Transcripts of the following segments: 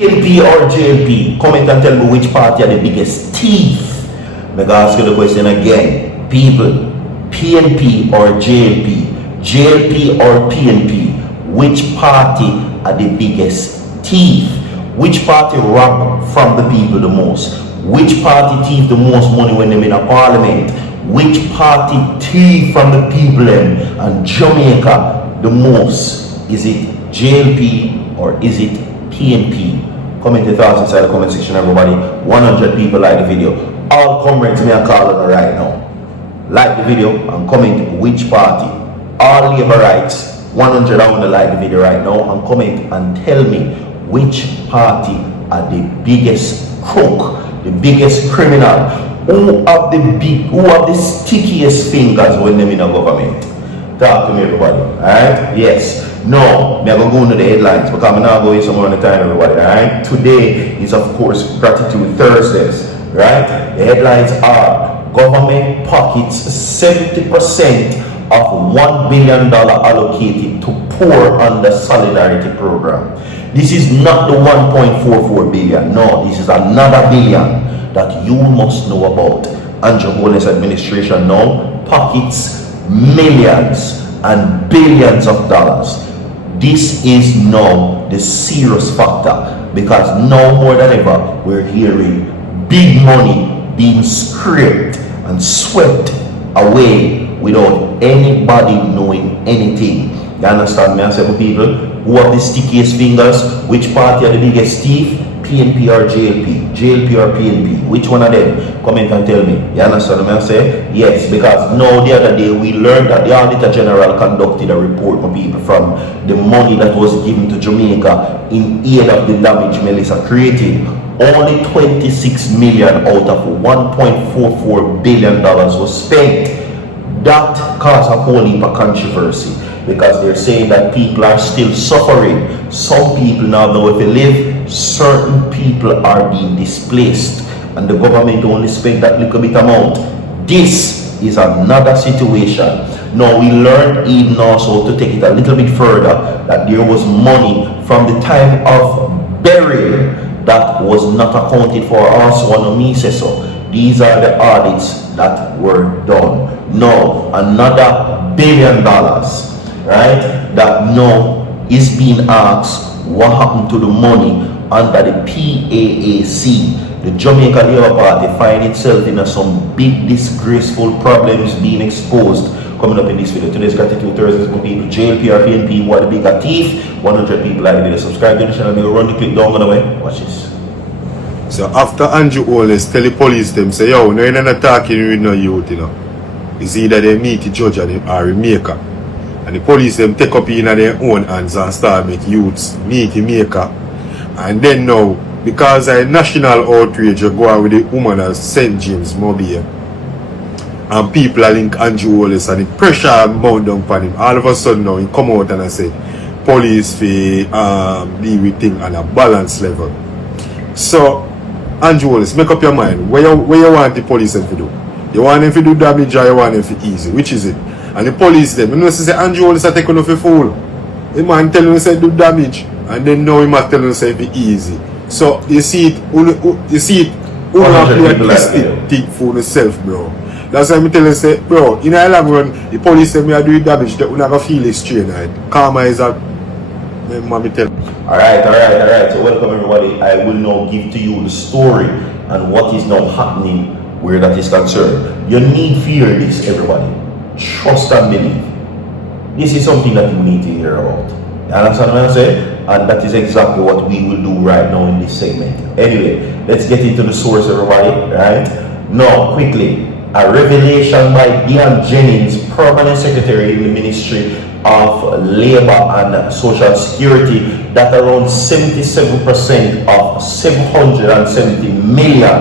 PNP or JLP? Comment and tell me which party are the biggest thief. I'm going to ask you the question again. People, PNP or JLP? JLP or PNP? Which party are the biggest thief? Which party rob from the people the most? Which party thief the most money when they're in a parliament? Which party thief from the people and Jamaica the most? Is it JLP or is it PNP? Comment your thoughts inside the comment section, everybody. 100 people like the video. All comrades me are calling right now. Like the video and comment which party. All labor rights, 100 I want to like the video right now and comment and tell me which party are the biggest crook, the biggest criminal, who have the stickiest fingers when they're in a government. Talk to me, everybody. Alright? Yes. No, I'm going to go into the headlines because I'm not going somewhere on the time, everybody. Alright? Today is, of course, Gratitude Thursdays. Right? The headlines are: government pockets 70% of $1 billion allocated to poor under solidarity program. This is not the 1.44 billion. No, this is another billion that you must know about. And your HOLNESS administration now pockets millions and billions of dollars. This is now the serious factor, because now more than ever we're hearing big money being scraped and swept away without anybody knowing anything. You understand me? I say, people, who have the stickiest fingers? Which party are the biggest thief? PNP or JLP? JLP or PNP? Which one of them? Comment and tell me. You understand me? I say, yes, because now the other day we learned that the Auditor General conducted a report for people from the money that was given to Jamaica in aid of the damage Melissa created. Only 26 million out of $1.44 billion was spent. That caused a whole heap of controversy, because they're saying that people are still suffering. Some people now know if they live, certain people are being displaced, and the government only spent that little bit amount. This is another situation. Now we learned even also to take it a little bit further, that there was money from the time of burial that was not accounted for also on HOLNESS. These are the audits that were done. Now another $1 billion, right, that now is being asked what happened to the money under the PAAC. The Jamaica Labour Party find itself in some big disgraceful problems being exposed. Coming up in this video. Today's Gratitude Thursdays, for people. JLP or PNP, what the bigger thief? 100 people like the video. Subscribe to the channel. We'll run the clip down on the way. Watch this. So after Andrew HOLNESS tell the police them, say, yo, no, you're not talking with no youth, you know. It's either they meet the judge or the maker. And the police them take up in their own hands and start make youths meet the maker. And then now, because a national outrage, you go out with the woman at St. James Mobile. And people are link Andrew HOLNESS and the pressure mount down upon him. All of a sudden now, he come out and I say, police be with thing on a balance level. So, Andrew HOLNESS, make up your mind. Where you want the police them to do? You want them to do damage or you want them to easy? Which is it? And the police them, you know, say Andrew HOLNESS are taking off a fool. The man telling you say do damage, and then now he might telling you say be easy. So you see it, only play a twisted thing for yourself, bro. That's why I'm telling you say, bro, in a long run, the police them are doing damage, they will never feel it straight, right? Karma is a Alright. So welcome everybody. I will now give to you the story and what is now happening where that is concerned. You need fear this, everybody. Trust and believe. This is something that you need to hear about. You understand what I'm saying? And that is exactly what we will do right now in this segment. Anyway, let's get into the source, everybody. Right? Now, quickly, a revelation by Dion Jennings, Permanent Secretary in the Ministry of Labor and Social Security, that around 77% of $770 million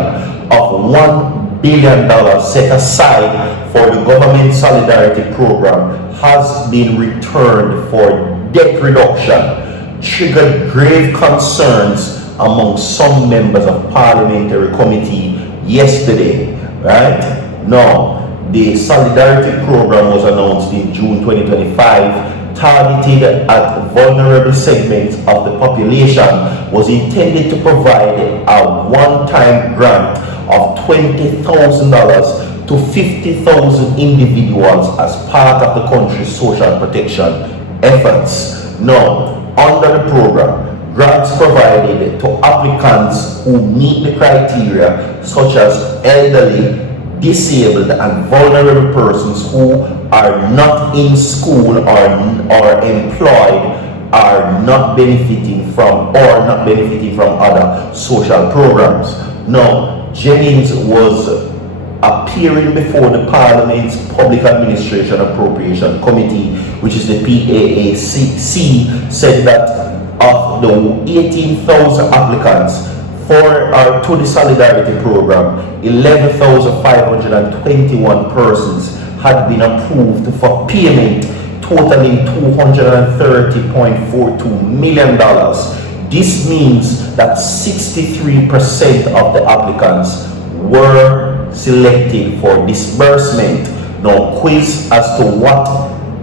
of $1 billion set aside for the government solidarity program has been returned for debt reduction, triggered grave concerns among some members of parliamentary committee yesterday. Right now, the solidarity program was announced in June 2025 targeted at vulnerable segments of the population, was intended to provide a one-time grant of $20,000 to 50,000 individuals as part of the country's social protection efforts. Now, under the program, grants provided to applicants who meet the criteria, such as elderly, disabled, and vulnerable persons who are not in school or employed, are not benefiting from other social programs. Now, Jennings was appearing before the Parliament's Public Administration Appropriation Committee, which is the PAAC, said that of the 18,000 applicants to the Solidarity Program, 11,521 persons had been approved for payment totaling $230.42 million. This means that 63% of the applicants were selected for disbursement. Now, quiz as to what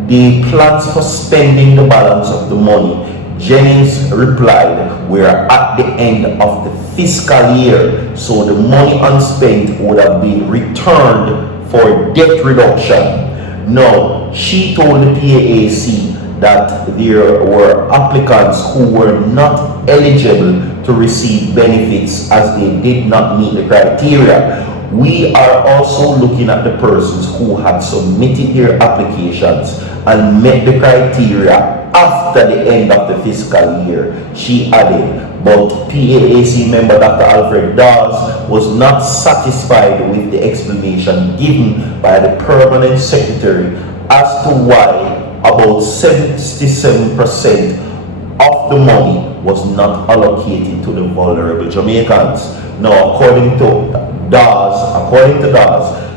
the plans for spending the balance of the money. Jennings replied, "We are at the end of the fiscal year, so the money unspent would have been returned for debt reduction." Now, she told the PAAC that there were applicants who were not eligible to receive benefits as they did not meet the criteria. "We are also looking at the persons who had submitted their applications and met the criteria after the end of the fiscal year," she added. But PAAC member Dr. Alfred Dawes was not satisfied with the explanation given by the permanent secretary as to why about 77% of the money was not allocated to the vulnerable Jamaicans. Now, according to Dawes,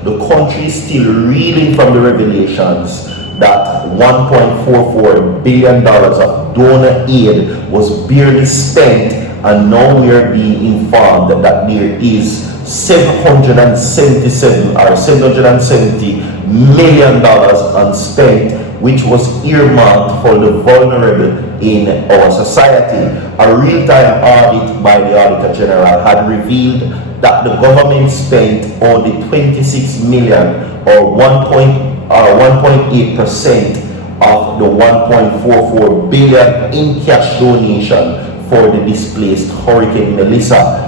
the country is still reeling from the revelations that $1.44 billion of donor aid was barely spent, and now we are being informed that there is $770 million unspent, which was earmarked for the vulnerable in our society. A real-time audit by the Auditor General had revealed that the government spent only 26 million or 1.8% of the 1.44 billion in cash donation for the displaced Hurricane Melissa,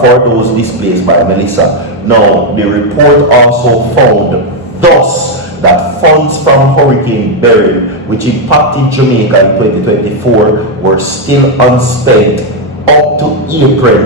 for those displaced by Melissa. Now, the report also found thus that funds from Hurricane Beryl, which impacted Jamaica in 2024, were still unspent up to April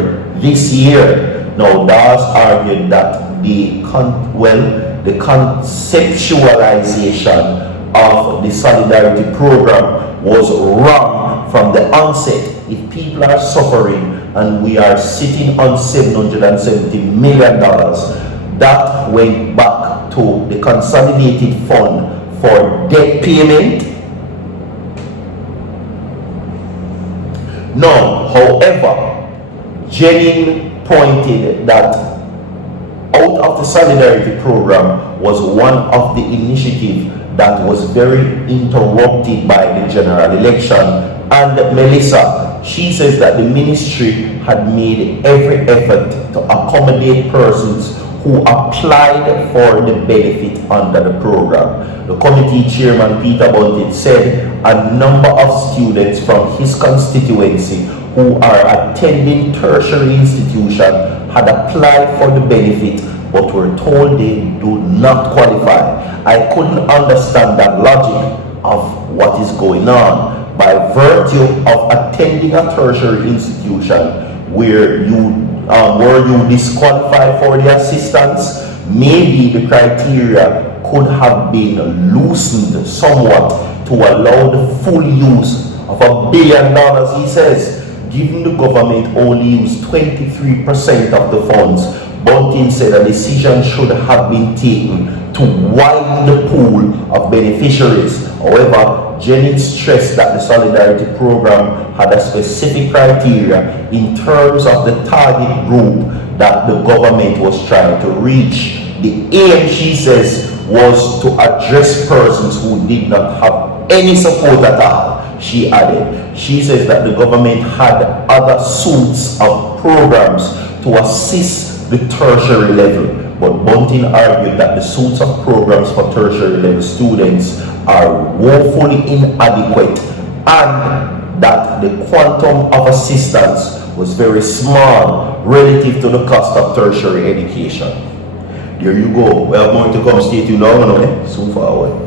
this year. Now, Dawes argued that the conceptualization of the Solidarity Program was wrong from the onset. If people are suffering and we are sitting on $770 million, that went back to the Consolidated Fund for debt payment. Now, however, Jennings pointed that out of the Solidarity Program was one of the initiatives that was very interrupted by the general election. And Melissa, she says that the ministry had made every effort to accommodate persons who applied for the benefit under the program. The committee chairman, Peter Bunting, said a number of students from his constituency who are attending tertiary institutions had applied for the benefit but were told they do not qualify. I couldn't understand that logic of what is going on. By virtue of attending a tertiary institution where you disqualify for the assistance, maybe the criteria could have been loosened somewhat to allow the full use of $1 billion, he says. Given the government only used 23% of the funds, Bunting said a decision should have been taken to widen the pool of beneficiaries. However, Jennings stressed that the Solidarity Program had a specific criteria in terms of the target group that the government was trying to reach. The aim, she says, was to address persons who did not have any support at all. She added, she says that the government had other suites of programs to assist the tertiary level, but Bunting argued that the suites of programs for tertiary level students are woefully inadequate and that the quantum of assistance was very small relative to the cost of tertiary education. There you go. We have more to come. Stay tuned now, soon forward.